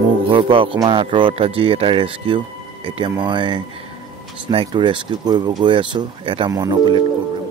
মোৰ ঘৰৰ পৰা অকণমান আঁতৰত আজি এটা ৰেস্কিউ। এতিয়া মই স্নেকটো ৰেস্কিউ কৰিব গৈ আছোঁ এটা মনোকুলেট প্ৰগ্ৰেম।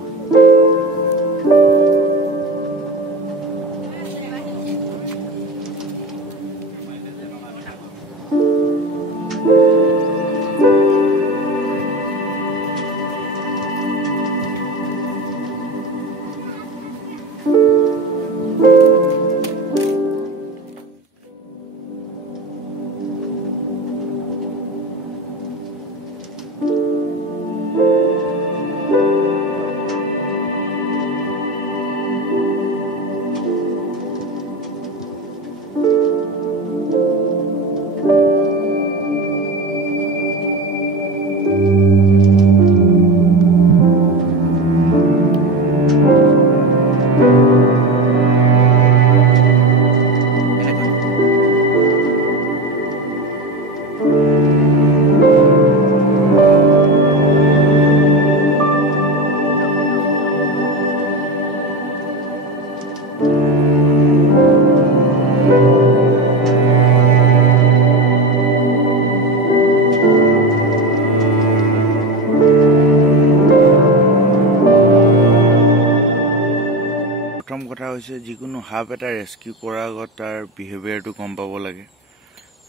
প্ৰথম কথা হৈছে যিকোনো সাপ এটা ৰেস্কিউ কৰাৰ আগত তাৰ বিহেভিয়াৰটো গম পাব লাগে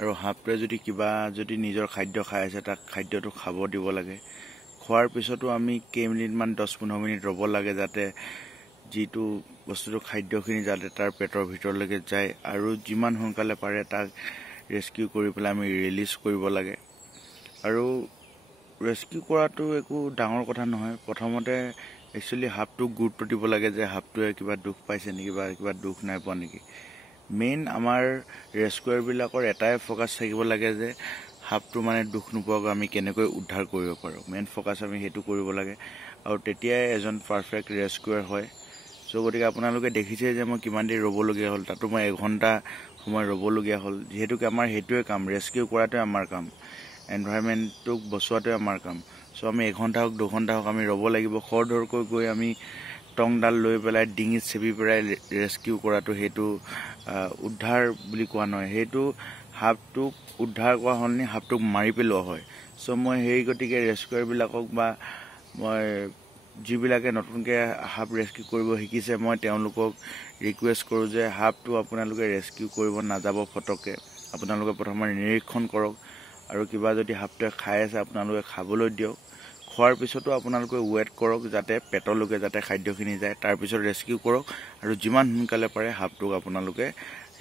আৰু সাপটোৱে যদি নিজৰ খাদ্য খাই আছে তাক খাদ্যটো খাব দিব লাগে। খোৱাৰ পিছতো আমি কেইমিনিটমান 10-15 মিনিট ৰ'ব লাগে যাতে যিটো বস্তুটো খাদ্যখিনি যাতে তাৰ পেটৰ ভিতৰলৈকে যায় আৰু যিমান সোনকালে পাৰে তাক ৰেস্কিউ কৰি পেলাই আমি ৰিলিজ কৰিব লাগে। আৰু ৰেস্কিউ কৰাটো একো ডাঙৰ কথা নহয়। প্ৰথমতে একচুৱেলি সাপটোক গুৰুত্ব দিব লাগে যে সাপটোৱে কিবা দুখ পাইছে নেকি বা কিবা দুখ নাই পোৱা নেকি। মেইন আমাৰ ৰেস্কিউৰবিলাকৰ এটাই ফ'কাছ থাকিব লাগে যে সাপটো মানে দুখ নোপোৱাকৈ আমি কেনেকৈ উদ্ধাৰ কৰিব পাৰোঁ। মেইন ফ'কাছ আমি সেইটো কৰিব লাগে আৰু তেতিয়াই এজন পাৰফেক্ট ৰেস্কিউৰ হয়। চ' গতিকে আপোনালোকে দেখিছে যে মই কিমান দেৰি ৰ'বলগীয়া হ'ল, তাতো মই 1 ঘণ্টা সময় ৰ'বলগীয়া হ'ল। যিহেতুকে আমাৰ সেইটোৱে কাম, ৰেস্কিউ কৰাটোৱে আমাৰ কাম, এনভাইৰনমেণ্টটোক বচোৱাটোৱে আমাৰ কাম। চ' আমি 1 ঘণ্টা হওক 2 ঘণ্টা হওক আমি ৰ'ব লাগিব। খৰধৰকৈ গৈ আমি টংডাল লৈ পেলাই ডিঙিত চেপি পেলাই ৰেস্কিউ কৰাটো সেইটো উদ্ধাৰ বুলি কোৱা নহয়, সেইটো সাপটোক উদ্ধাৰ কৰা সলনি সাপটোক মাৰি পেলোৱা হয়। চ' মই সেই গতিকে ৰেস্কিউৰবিলাকক বা মই যিবিলাকে নতুনকৈ সাপ ৰেস্কিউ কৰিব শিকিছে মই তেওঁলোকক ৰিকুৱেষ্ট কৰোঁ যে সাপটো আপোনালোকে ৰেস্কিউ কৰিব নাযাব ফটককৈ। আপোনালোকে প্ৰথমে নিৰীক্ষণ কৰক আৰু কিবা যদি সাপটোৱে খাই আছে আপোনালোকে খাবলৈ দিয়ক। খোৱাৰ পিছতো আপোনালোকে ৱেইট কৰক যাতে পেটলৈকে যাতে খাদ্যখিনি যায়, তাৰপিছত ৰেস্কিউ কৰক আৰু যিমান সোনকালে পাৰে সাপটোক আপোনালোকে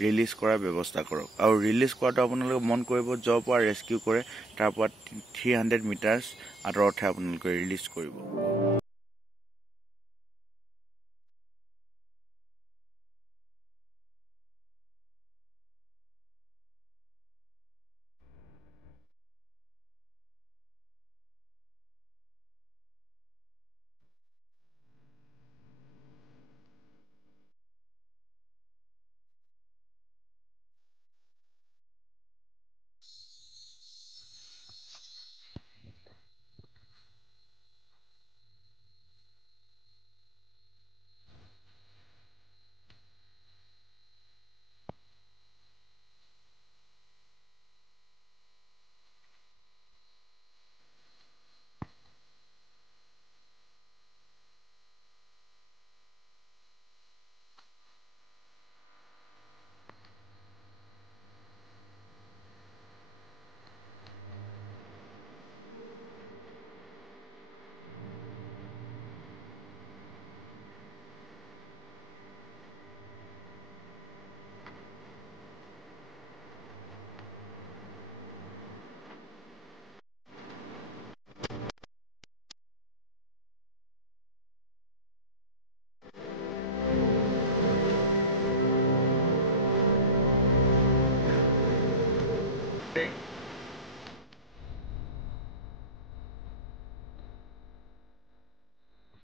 ৰিলিজ কৰাৰ ব্যৱস্থা কৰক। আৰু ৰিলিজ কৰাটো আপোনালোকে মন কৰিব য'ৰ পৰা ৰেস্কিউ কৰে তাৰ পৰা 300 মিটাৰ্ছ আঁতৰতহে আপোনালোকে ৰিলিজ কৰিব।